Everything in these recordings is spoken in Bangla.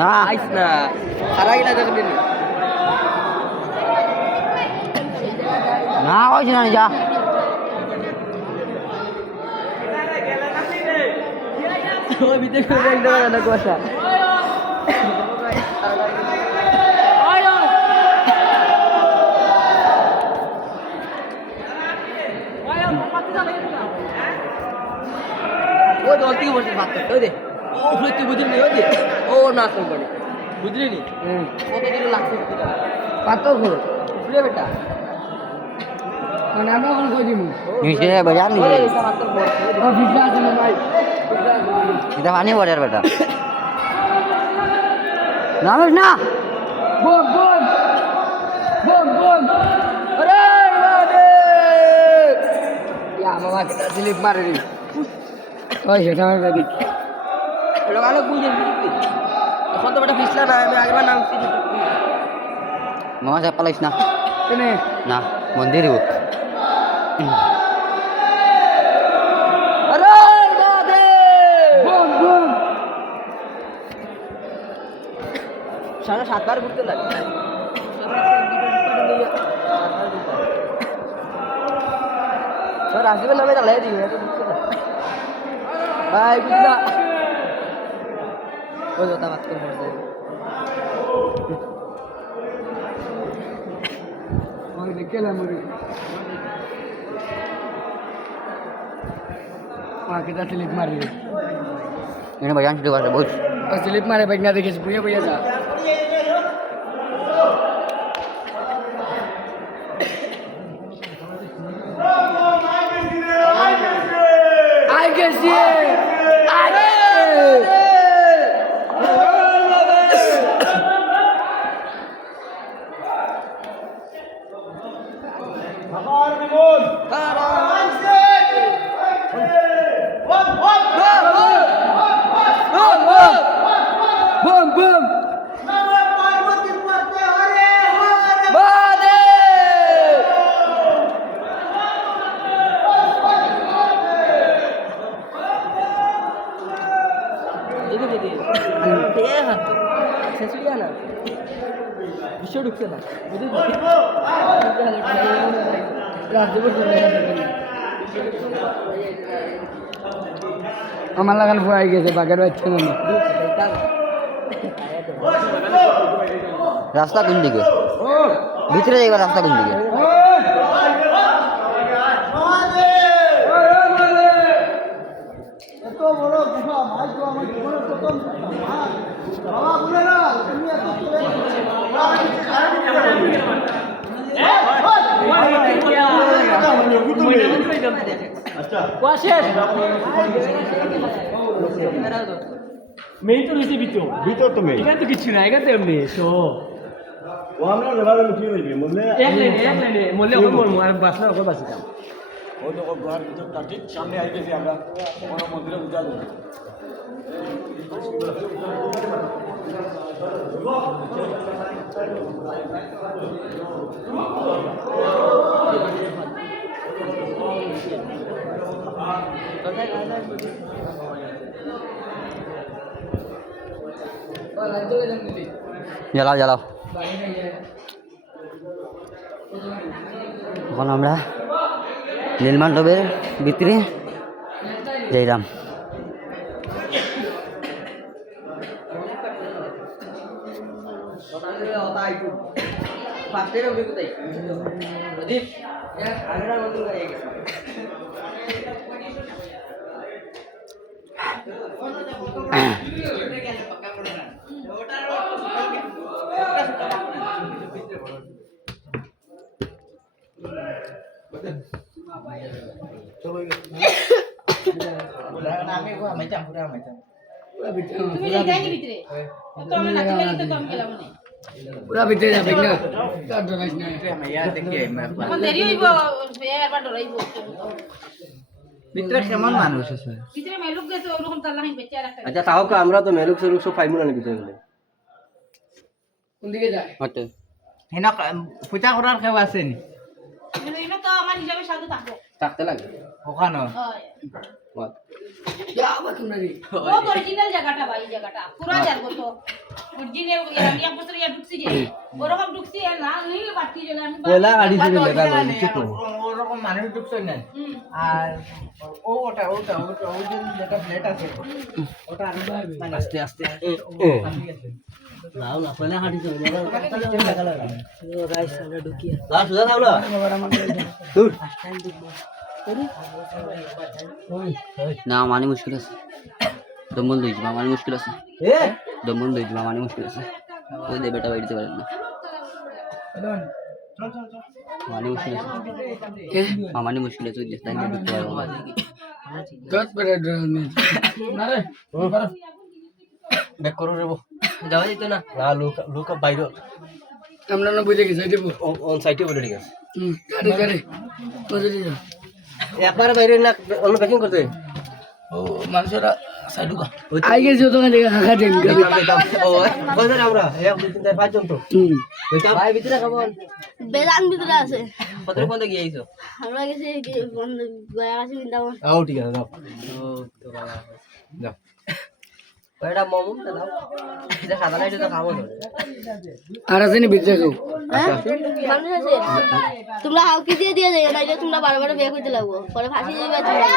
না আইস না সারা গিলা দেখলি না কইছি না যা ওই ভিতরে করে একদম না কুয়াশা ও জলদি বসে ভাত করতে ওই দে উপরে তুই বুঝলি নি ওই দে ও না তো করে বুঝলি নি কত দিন লাগছে কত করে উপরে বেটা মানে আমরা এখন কই দিমু নিচে বাজার ওই নিচে এটা ভাত করব ও ভিজা আছে না ভাই এটা পানি বাজার বেটা নামিস না বম বম বম বম আরে বাদে ইয়া মামা কেটা স্লিপ মারে রে ওই সেটা আমার গাড়ি লাগালো বুঝে এখন তো বেটা ফিসলা না আমি আগেবার নাম চিনি মামা চাপ পালাইস না কেনে না মন্দির গো আরে বাদে বম বম 7:30 ঘুরতে লাগে স্যার আসবে না মেরা লাই দিও এটা বুঝতে না ভাই বুঝলা ওই কথা বাত করে বলতে ওই দেখলা মরে মা কেটা স্লিপ মারে রে এনে বাজার শুরু করে বল ও স্লিপ মারে বাইক না দেখিস বুইয়া বুইয়া যা আই গেছি আরে বম বম বিশ্ব ঢুকছে না আমার লাগান ফুয়াই গেছে বাগের বাচ্চা না রাস্তা কোন দিকে ভিতরে যাইবার রাস্তা কোন দিকে এত বড় গুহা ভাই তো আমার জীবনে প্রথম বাবা বলে না তুমি এত মেয়ে তো নিচে ভিতর তো মেয়ে এখানে তো কিছু না এখানে তো এমনি তো ও আমরা লেবারে লুকিয়ে রইবি বললে এক লাইনে মরলে ওখানে মরবো আর বাঁচলে ওখানে বাঁচিতাম ও তো ঘর ভিতর তার ঠিক সামনে আই গেছি আমরা কোনো মন্দিরে পূজা করি জ্বালাও জ্বালাও এখন আমরা নীলমান্ডবের ভিতরে যাইলাম ফার্স্টের অভিজ্ঞতাই প্রদীপ আগের মন্দির হয়ে গেছে পুরা ভিতরে যাবে না তার ডরাইস না এখন দেরি হইব এবার ডরাইব ভিতরে কেমন মানুষ আছে ভিতরে মেলুক গেছে ওরকম তার লাইন বেঁচে রাখতে আচ্ছা তাও তো আমরা তো মেলুক সেলুক সব পাইমু না ভিতরে গেলে কোন দিকে যায় হতে হেনা পূজা করার কেউ আসেনি মানে এটা তো আমার হিসাবে সাধু থাকবো থাকতে লাগে ওখানে হয় বহুত অরিজিনাল জায়গাটা ভাই, জায়গাটা পুরা জায়গা তো অরিজিনাল। আমি এক বছর ইয়া ঢুকছি যে ওরকম ঢুকছি না, নীল বাতি জ্বলে আমি ওলা গাড়ি ছিল লাগা কিছু ওরকম মানুষ ঢুকছে না। আর ওটা ওই যে যেটা প্লেট আছে ওটা আস্তে আস্তে নাও না পয়লা হাঁটি চলে গাইস আমরা ঢুকি না সুজা থামলো দূর না মানে মুশকিল আছে, দম বন্ধ হয়েছে মানে মুশকিল আছে, এ দম বন্ধ হয়েছে মানে মুশকিল আছে। ওই দে বেটা বাইরে পারেন না মানে মুশকিল আছে, মানে মুশকিল আছে। ওই দে তাই ঢুকতে পারবো না। ব্যাক করো রে যাওয়া যেত না না লোক বাইরে আমরা না বুঝে গেছি দেবো অন সাইডে বলে ঠিক আছে গাড়ি বুঝে যা একবার বাইরে না অন্য প্যাকিং করতে ও মানুষরা সাইডুকা আই গেছে তো না হাকা দেন ও কত আমরা এক দুই তিন চার পাঁচ জন তো ভাই ভিতরে কেমন বেলান ভিতরে আছে। কত কোন দিকে গিয়েছো আমরা গেছি বন্ধ গয়া আছে বৃন্দাবন। আও ঠিক আছে যাও ও তো ভালো যাও ওটা মোমো দাও এটা সাদা লাইট তো খাবো আর আছে নি ভিতরে কেউ হ্যাঁ মানুষ আছে। তোমরা হাউকি দিয়ে যাও, নাইলে তোমরা বারবার বিয়ে করতে লাগবো, পরে ফাঁসি যাবে তোমরা।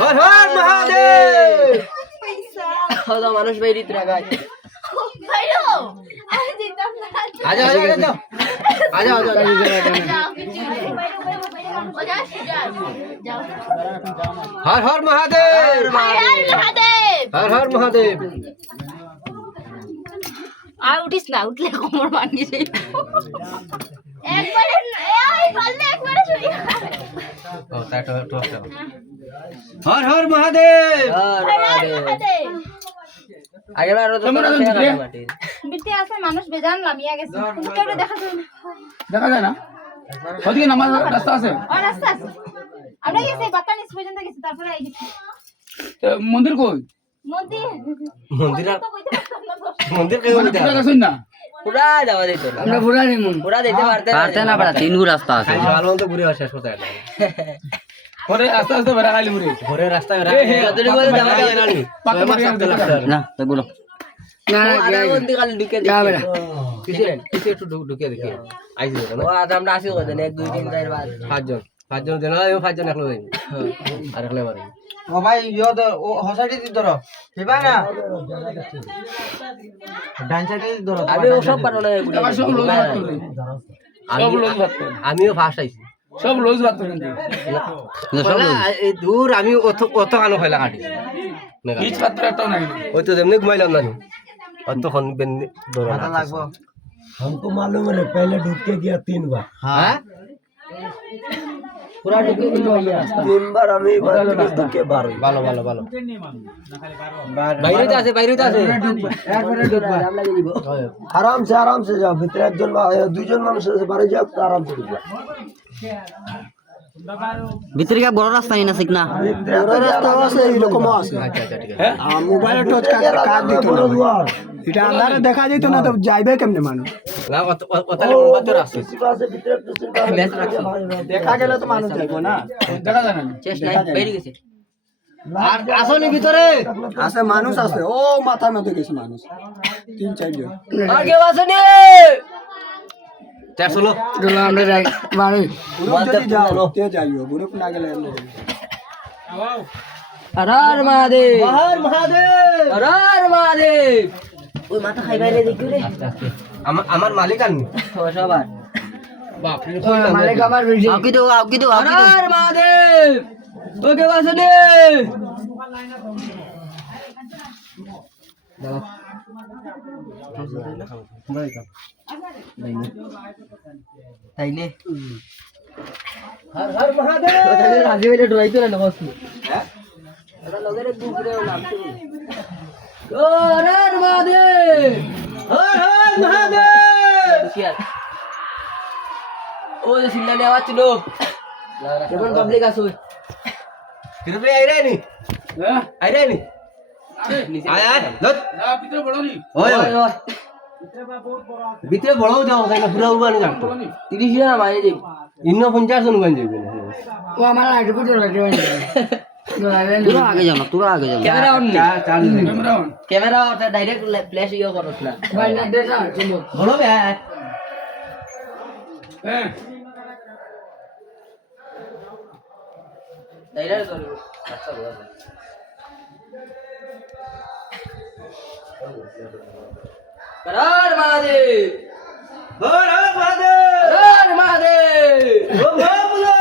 হর হর মহাদেব খাওয়া মানুষ বাইরে তোরা গায় বাইরো আমি জিতাম না। আজা আজা যাও আজা আজা যাও কিছু ও যাও হর হর মহাদেব মহাদেব। হর হর মহাদেব আর উঠিস না, উঠলে কোমর ভাঙি যাবে। একবারে এই বললে একবারে শুই। ও তাই তো হর হর মহাদেব হর মহাদেব। আগে আর বিতে আছে মানুষ বেজান লামিয়া গেছে, কিন্তু কেউ দেখা যায় না। দেখা যায় না ওদিকে নামাজ রাস্তা আছে আর রাস্তা আছে, আমরা গেছি বাতানিস পর্যন্ত গেছি, তারপরে এই গেছি মন্দির কই মন্দির। মন্দির তো কইতে পারতাম না দোষ। মন্দির কেউ মানে পুরা গেছেন না পুরা যাওয়া যেত আমরা পুরা নেই পুরা যেতে পারতে পারতে না পারা তিন গু রাস্তা আছে। ভালো মতো ঘুরে আসে শেষ কথা পরে আস্তে আস্তে বেড়া খাইলি পুরে ঘুরে রাস্তা যতটুকু বলে যাওয়া যাবে না পাকা মাস লাগতে লাগতে না তো গুলো না না আধা মন্দির খালি ঢুকে যা বেড়া কিসে কিসে একটু ঢুকে দেখি আইছি ও আজ আমরা আসি কত 1 2 3 4 5 পাঁচজন দেন আমি পাঁচজন একলো যাই আর একলো বাড়ি ও ভাই ইয়ো তো ও হসাইটি দি ধরো দিবা না ডান সাইডে ধরো আমি ও সব পারো না আবার সব লোজ ভাত করে সব লোজ ভাত করে আমিও ফার্স্ট আইছি সব লোজ ভাত করে এই দূর আমি অত কানো খাইলা কাটি হিচ পাত্র একটা নাই ওই তো যেমনি ঘুমাইলাম না অতক্ষণ বেন দৌড়া লাগবো हमको मालूम है पहले डूब के गया 3 बार হ্যাঁ পুরা ঢুকে দিল 3 बार আমি डूब के बार ভালো ভালো ভালো বাইরে আছে একবারে ঢুকবা आराम से जाओ ভিতরে একজন দুইজন মানুষ আছে বাড়ি যাও আরাম से ঢুকবা ভিতরে কি বড় রাস্তা নেই না ঠিক না? বড় রাস্তা আছে এরকম আছে আচ্ছা আচ্ছা ঠিক আছে মোবাইল টচ কাট দিত না এটা আন্ধারে দেখা যেত না তো যাইবে কেমনে মানুষ না ওতালে মোবাইল আছে আছে ভিতরে দেখা গেলে তো মানুষ যাইবো না দেখা যায় না চেষ্টা বাইরে গেছে আর আসলে ভিতরে আছে মানুষ আছে ও মাথা মধ্যে গেছে মানুষ 3-4 জন আর কেউ আসেনি চার চলো চলো আমরা যাই বাড়ি যদি যাও তে যাইও গ্রুপ না গেলে এমনি হর হর মহাদেব হর মহাদেব ওই মাথা খাই বাইরে দেখি রে আমার মালিক আননি সবার বাপ রে মালিক আমার বেশি আউকি দাও হর হর মহাদেব ওকে বাসনে তাইলে হর হর মহাদেব রাজি হইলে ডরাইতো না বস্তু হ্যাঁ এটা লগের দুপুরে নামতে হর হর মহাদেব হর মহাদেব ও যে সিন্দানে আওয়াজ ছিল কেবল পাবলিক আসো কিরবে আইরে নি হ্যাঁ আইরে নি আয় আয় লত না ভিতরে বড় নি ওই ওই ভিতরে বড় যাও না পুরো উবান যাও 30 জন মাইরে যাই 49 জন গান যাবে ও আমার আইডি কোড লাগে তোরা আগে যাও না, তোরা আগে যাও। Camera on camera on camera ওটা ডাইরেক্ট ফ্ল্যাশ ইয়ে করছ না বলো বে হ্যাঁ ডাইরেক্ট করো আচ্ছা বলো হর মহাদেব হর হর মহাদেব হর মহাদেব বম বম বলে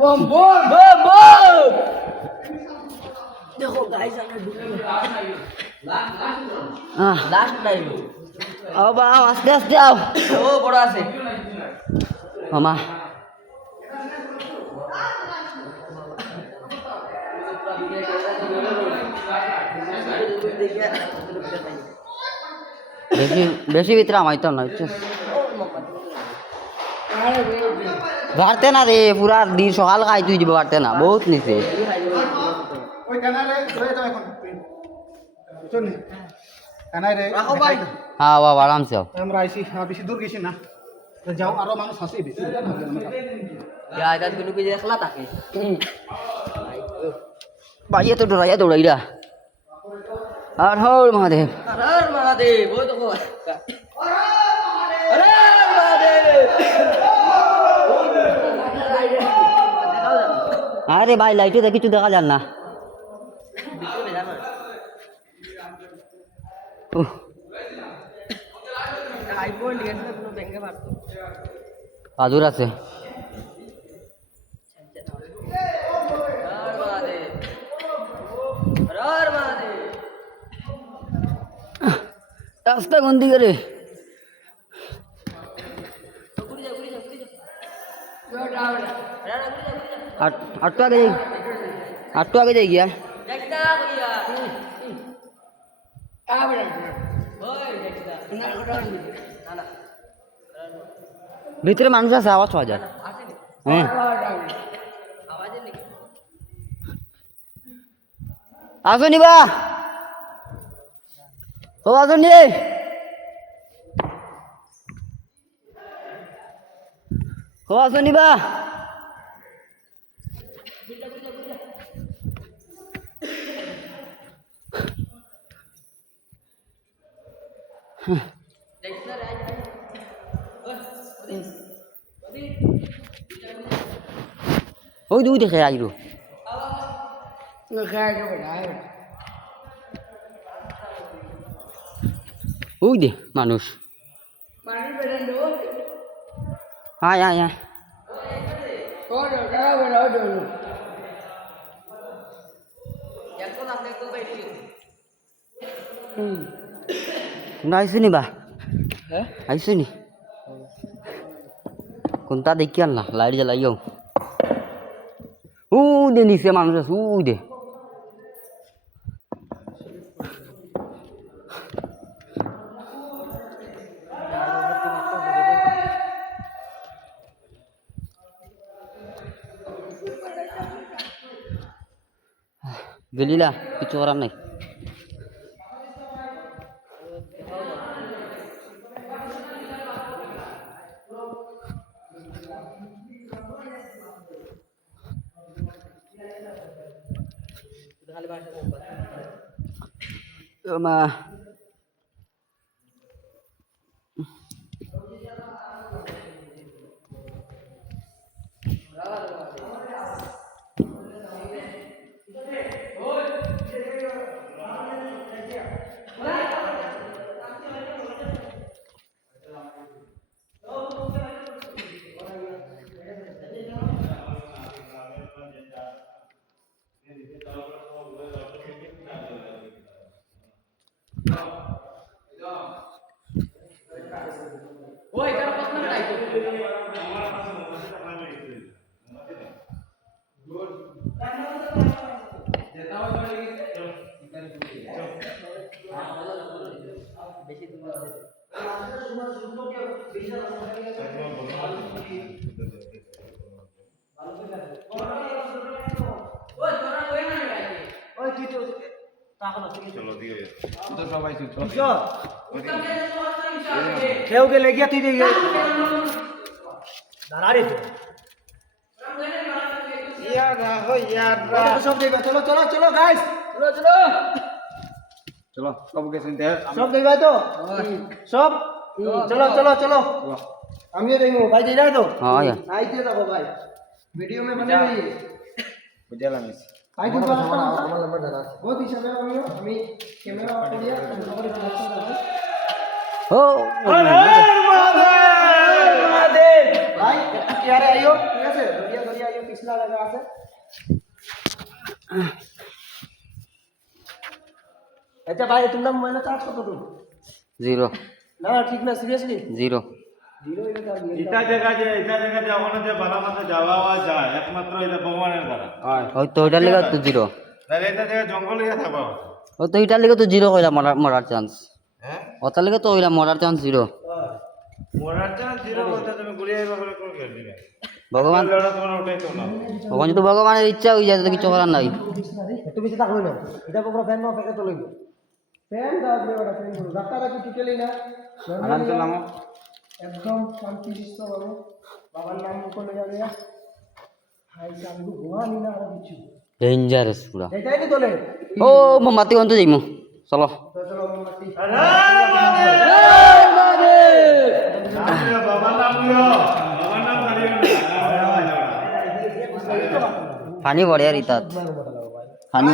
বম বম বম বম দেখো গাইস আমরা লাস্ট টাইম আও বা আস্তে আস্তে আও। ও বড় আছে মামা বেশি বেশি ভিতরে আমাইতাম না বুঝছিস, বাড়তে না রে, পুরা দিন সকাল খাই তুই দিব, বাড়তে না, বহুত নিচে। ওই কানারে ধরে যাও এখন শুন কানারে রাখো ভাই হ্যাঁ বাবা আরামসে আও। আমরা আইছি বেশি দূর গেছি না তো যাও আরো মানুষ আছে বেশি জায়গা গুলো কি দেখলা তাকে বাইরে তো ডরাইয়া দৌড়াইরা। আর হর মহাদেব হর মহাদেব ওই দেখো হর মহাদেব আরে ভাই লাইটে দেখি কিছু দেখা যান না। উহ, আইফোন লিয়েছে পুরো ব্যাংকে মারতো আদুর আছে। হর মহাদেব হর মহাদেব রাস্তা কোন দিকে রে? আটটু আগে যাই, আটটু আগে যাই গিয়া। দেখতা কইয়া ওই দেখতা না না ভিতরে মানুষ আছে, আওয়াজ পাওয়া যায়। আসেনি হ্যাঁ আওয়াজে নাকি আসো নিবা, ও আসো নি, ও আসো নিবা। দেখতা রে ওই দুই দেখে আইরো ওই দে মানুষ, আয় আয় আয়। এখন আপনি তো বাইরে তোমরা আইসো নি বা? হ্যাঁ আইসো নি? কোনটা দেখি আর না, লাইট জ্বালাইও। উ দে নিচে মানুষ আছে, উ দে। গেলিলা কিছু করার নাই। মা ওই কার প্রশ্ন নাই কেউ গেলে গিয়া তুই দাঁড়ারে সব যাইবা চলো চলো চলো গাইস চলো চলো চলো সব গেছেন সব যাইবা তো সব চলো চলো চলো আমিও দেখবো ভাই যাই না তো हाँ यार आइते जाओ भाई वीडियो में बने रहिए বুঝলাম भाई तुम हमारा नंबर डाला बहुत ही समय लगा हमें कैमरा ऑफ कर दिया ओ भाई क्या रे आइयो कैसे बढ़िया बढ़िया आइयो पिछला लगा से अच्छा भाई तुम ना मैंने चार्ज कर दो जीरो ना ठीक ना सीरियसली जीरो जीरो इधर कर दिया এটা জায়গা ওখানে যে ভালো মতো যাওয়া যায় একমাত্র এটা ভগবানের দ্বারা ওই তো ওইটার লেগে তো জিরো তাহলে এটা জায়গা জঙ্গল হয়ে থাকবা ও তো ওইটার লেগে তো জিরো কইলা মরার চান্স হ্যাঁ ওটার লেগে তো ওইলা মরার চান্স জিরো মরার চান্স জিরো বলতে তুমি গুলি আইবা বলে কোন খেল দিবে ভগবান লড়া তোমার ওটাই তো না ওখানে তো ভগবানের ইচ্ছা হয়ে যায় তো কিছু করার নাই একটু বেশি থাকলো না এটা পুরো ফ্যান না ফেকে তো লইব ফ্যান দাও দিয়ে ওটা ফ্যান করো রাস্তা রাখি টিকেলি না আরাম से नामो একদম শান্তি শিষ্ট ভাবে বাবার নাম করে যাবে হাই কান্দু ঘুমানি না আর কিছু ডেঞ্জারাস পুরা এটাই তো তোলে ও মোমবাতি অন্ত যাইমু চলো তো চলো মোমবাতি বাবার নাম লিও বাবার নাম ধরিও না পানি পড়ে আর ইতাত পানি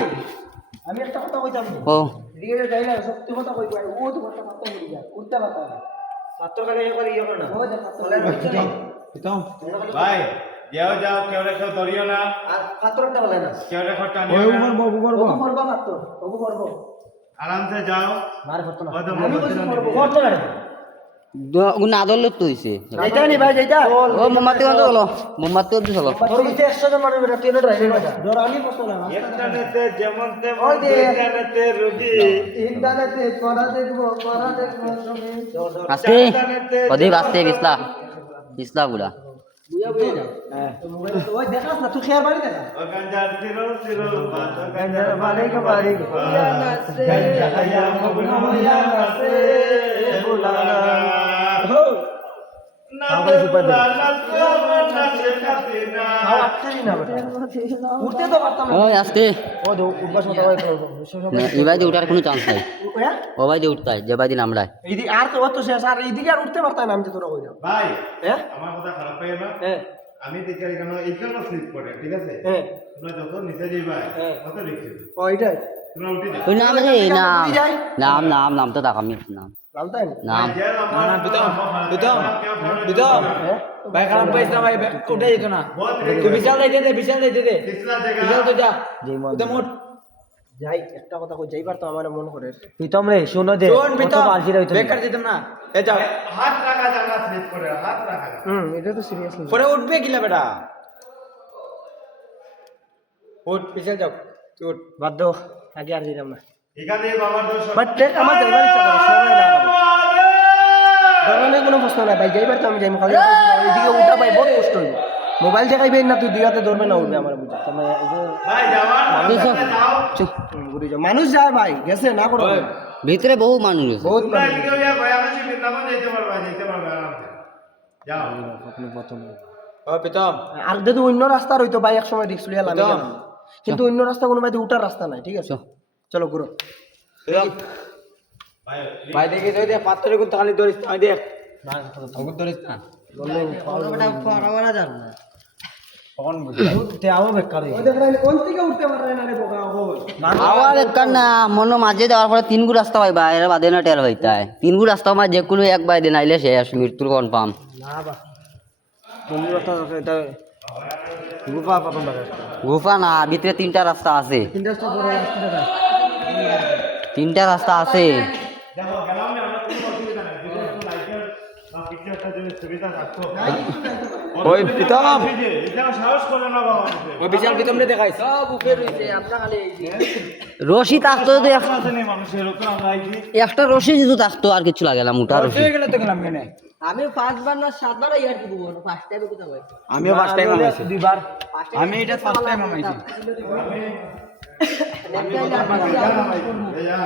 আমি একটা কথা কইতাম ও এদিকে যাই না সত্যি কথা কই ভাই ও তো কথা কথা বলি যায় উঠতে পারতা না পাত্র কালে ইয়ে করে না ও যা পাত্র ভাই যাও কেউ রেখে ধরিও না আর পাত্রটা বলে না কেউ রেখে টানিও না ওগু করবা পাত্র ওগু করবো আরামসে যাও মার করতে না হয়তো আমি মোমবাতি বলছি না করবো করতে না না ধরলে তো হইছে যাইতা নি ভাই যাইতা ও মোমবাতি অন্ত চলো মোমবাতি অন্ত চলো তোর কাছে 100 জন মানুষ বেটা ট্রেনে ড্রাইভার কথা ধর আমি কষ্ট না ইন্টারনেটে যেমন তেমন ওই যে। ইন্টারনেটে রুজি ইন্টারনেটে পড়া দেখবো তুমি আস্তে কদি বাস্তে বিসলা বুড়া বুয়া বুয়া যা হ্যাঁ ওই দেখাস না তুই খেয়াল বাড়ি দেখা ও গঞ্জার চিরো চিরো বাত গঞ্জার বাড়ি ইয়া নাচে গঞ্জা খায়া মগ্ন হইয়া নাচে বুলানা উঠতে তো পারতাম না ওই আস্তে ও দো উঠবাস মতো এবার দিয়ে উঠার কোনো চান্স নাই ও ভাই দিয়ে উঠতে হয় যে ভাই দিন আমরা এইদিকে আর তো অত শেষ আর এইদিকে আর উঠতে পারতাম না আমি তো তোরা কইলাম ভাই হ্যাঁ আমার কথা খারাপ পাই না হ্যাঁ আমি দেখি এইখানে স্লিপ করে ঠিক আছে হ্যাঁ তোমরা যত নিচে যাইবা হ্যাঁ। তত রিস্ক ও এইটাই তোমরা উঠে যাও ওই নাম রে নাম তো দেখাম নাম জানতাম নাম না বিতম হ্যাঁ ভাই খারাপ পাইছ না ভাই উঠে যেত না তুই বিশাল দে বিশাল দে পিছলা বিশাল জায়গা তো যা যেই মন তুই মোট যাই একটা কথা কই যাইবার তো আমার মন করে প্রীতম রে শুনো যে শোন বিতম বালজি রে হইতো বেকার যেতাম না এ যাও হাত রাখা জায়গা স্লিপ করে হাত রাখা এটা তো সিরিয়াসলি পরে উঠবে কিলা বেটা উঠ বিশাল যাও তুই উঠ বাদ দাও আগে আর দিলাম না এখানে বাবার দোষ বাট আমার যাইবার ইচ্ছা করে সময় না ধরনের কোনো প্রশ্ন নাই ভাই যাইবার তো আমি যাইম খালি এদিকে উঠা ভাই বহুত কষ্ট হইব মোবাইল দেখাইবে না তুই দিগাতে ধরবে না উঠবে আমার বুঝা তুমি ভাই যাওয়ার মানুষ সাথে যাও চুপ ঘুরে যাও মানুষ যায় ভাই গেছে না করো ভিতরে বহু মানুষ আছে বহুত তোমরা মানুষ এদিকে হইয়া গয়াকাশী বৃন্দাবন যেতে পারবে আরামসে যাও আপনি প্রথম ও বিতম আর যদি অন্য রাস্তা রইতো ভাই এক সময় রিস্ক লিয়া লাগে কিন্তু অন্য রাস্তা কোনো ভাই উঠার রাস্তা নাই ঠিক আছে চলো ঘুরো ভাই ভাই দেখি তুই দে পাত্রে কোন খালি ধরিস আমি দেখ ওগুন ধরিস না কখন বুঝলি কোন থেকে উঠতে পারে না রে বোকা আবার একবার না মনে মাঝে দেওয়ার পরে 3 গু রাস্তা পাইবা এর বাদে না টের হইতায় 3 গু রাস্তা আমার যে কোনো এক বাই দিন আইলে শেষ মৃত্যুর কনফার্ম না বা কোন রাস্তা এটা গুফা প্রথম লাগে গুফা না ভিতরে 3টা রাস্তা আছে তিনটা রাস্তা পরে রাস্তাটা 3টা রাস্তা আছে দেখো গেলাম না আমরা কোনো অসুবিধা নাই যদি একটু লাইটের বা কিছু একটা যদি সুবিধা থাকতো ওই প্রীতম এটা সাহস করে না বাবা ওই বিশাল প্রীতম রে দেখাইছ রশি থাকতো যদি আছে নি মানুষের এরকম আমরা আইছি একটা রশি যদি থাকতো আর কিছু লাগে না মোটা রশি হয়ে গেল তো গেলাম কেন আমি 5 বার না 7 বার ইয়ার কি বলবো ফার্স্ট টাইম কোথাও ভাই আমিও ফার্স্ট টাইম আমাইছি দুইবার আমি এটা ফার্স্ট টাইম আমাইছি এই যা